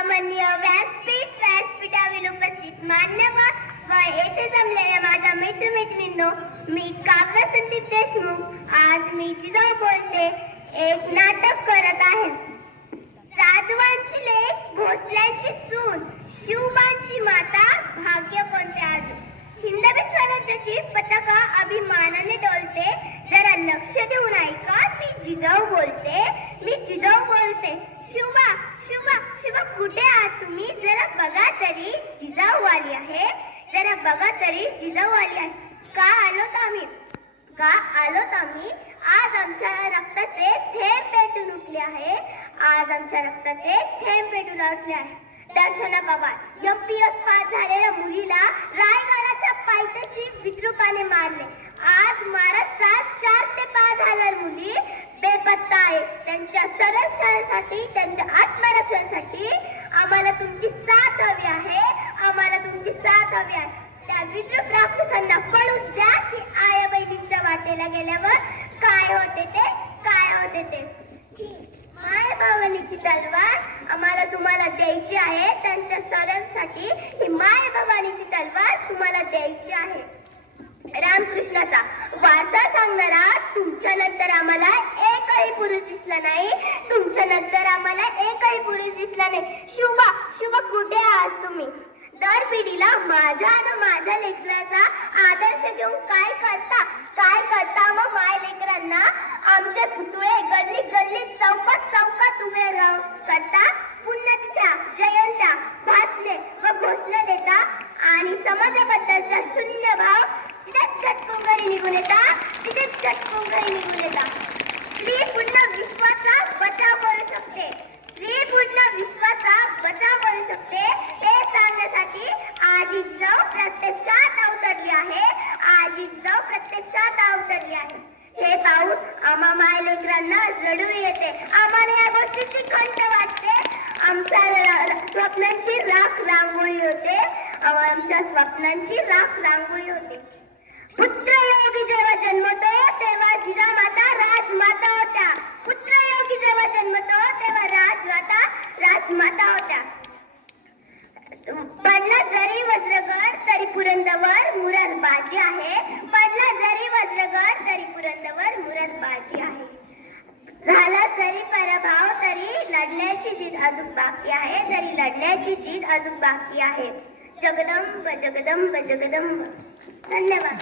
महामान्य व्यासपीठावर उपस्थित मान्यवर व येथे जमलेल्या माझ्या मित्रमैत्रिणींनो, मी काव्य संदीप देशमुख आज मी जिजाऊ बोलते एक नाटक करत आहे. साधवांची लेक भोसल्यांची सून, शिवबांची माता, भाग्य कोणते आज. हिंदवी स्वराज्याची पताका अभिमानाने डोलते. जरा लक्ष देऊन ऐका, मी जिजाऊ बोलते, मी जिजाऊ बोलते. शिवबा शिवबा शिवबा कुठे आहात तुम्ही? जरा बघा तरी, जिजाऊ आली आहे. जरा बघा तरी, जिजाऊ आली आहे. का आलोत आम्ही? आज आमच्या रक्ताचे थेंब पेटून उठले आहे. आज आमच्या रक्ताचे थेंब पेटून उठले आहे. दर्शना पवार एमपीएस पास झालेल्या मुलीला रायगडाच्या पायथ्याशी विद्रुपाने मारले. आज महाराष्ट्रात 4 ते 5 हजार मुली बेपत्ता आहेत. त्यांच्या संरक्षणासाठी, त्यांच्या आत्मरक्षणासाठी आम्हाला तुमची साथ हवी आहे. आम्हाला तुमची साथ हवी आहे. त्या विद्रुप राक्षसांना पळून द्या की आया बहिणींच्या वाटेला गेल्यावर काय होते ते. माय भवानीची तलवार आम्हाला तुम्हाला द्यायची आहे. त्यांच्या संरक्षणासाठी ही माय भवानीची तलवार तुम्हाला द्यायची आहे. रामकृष्णाचा वार्ता सांगणारा तुमच्या नंतर आम्हाला एकही पुरुष दिसला नाही. तुमच्या नंतर आम्हाला एकही पुरुष दिसला नाही. शिवबा कुठे आहात तुम्ही? दर पिढीला माझ्या आणि माझ्या लेकराचा आदर्श घेऊन काय करता मग माय लेकरांना आमचे पुतळे गल्लीत चौकात उभे करता. पुण्यतिथ्या, जयंत्या, भाषणे व घोषणा देता आणि समाजाबद्दलचा शून्य भाव तिथेच झटकून घरी निघून येता. स्त्री पुन्हा विश्वाचा बचाव करू शकते. हे सांगण्यासाठी आज जिजाऊ प्रत्यक्षात अवतरली आहे. हे पाहून आम्हा माय लेकरांना रडू येते. आम्हाला या गोष्टीची खंत वाटते. आमच्या स्वप्नांची राख रांगोळी होते. पुत्रयोगी जेव्हा जन्मतो तेव्हा जिजामाता राजमाता होत्या. पुत्रयोगी जेव्हा जन्मतो तेव्हा राजमाता होत्या. पडला जरी वज्रगड तरी पुरंदवर मुराद बाजी आहे. झाला जरी पराभव तरी लढण्याची जिद अजून बाकी आहे. जगदंब. धन्यवाद.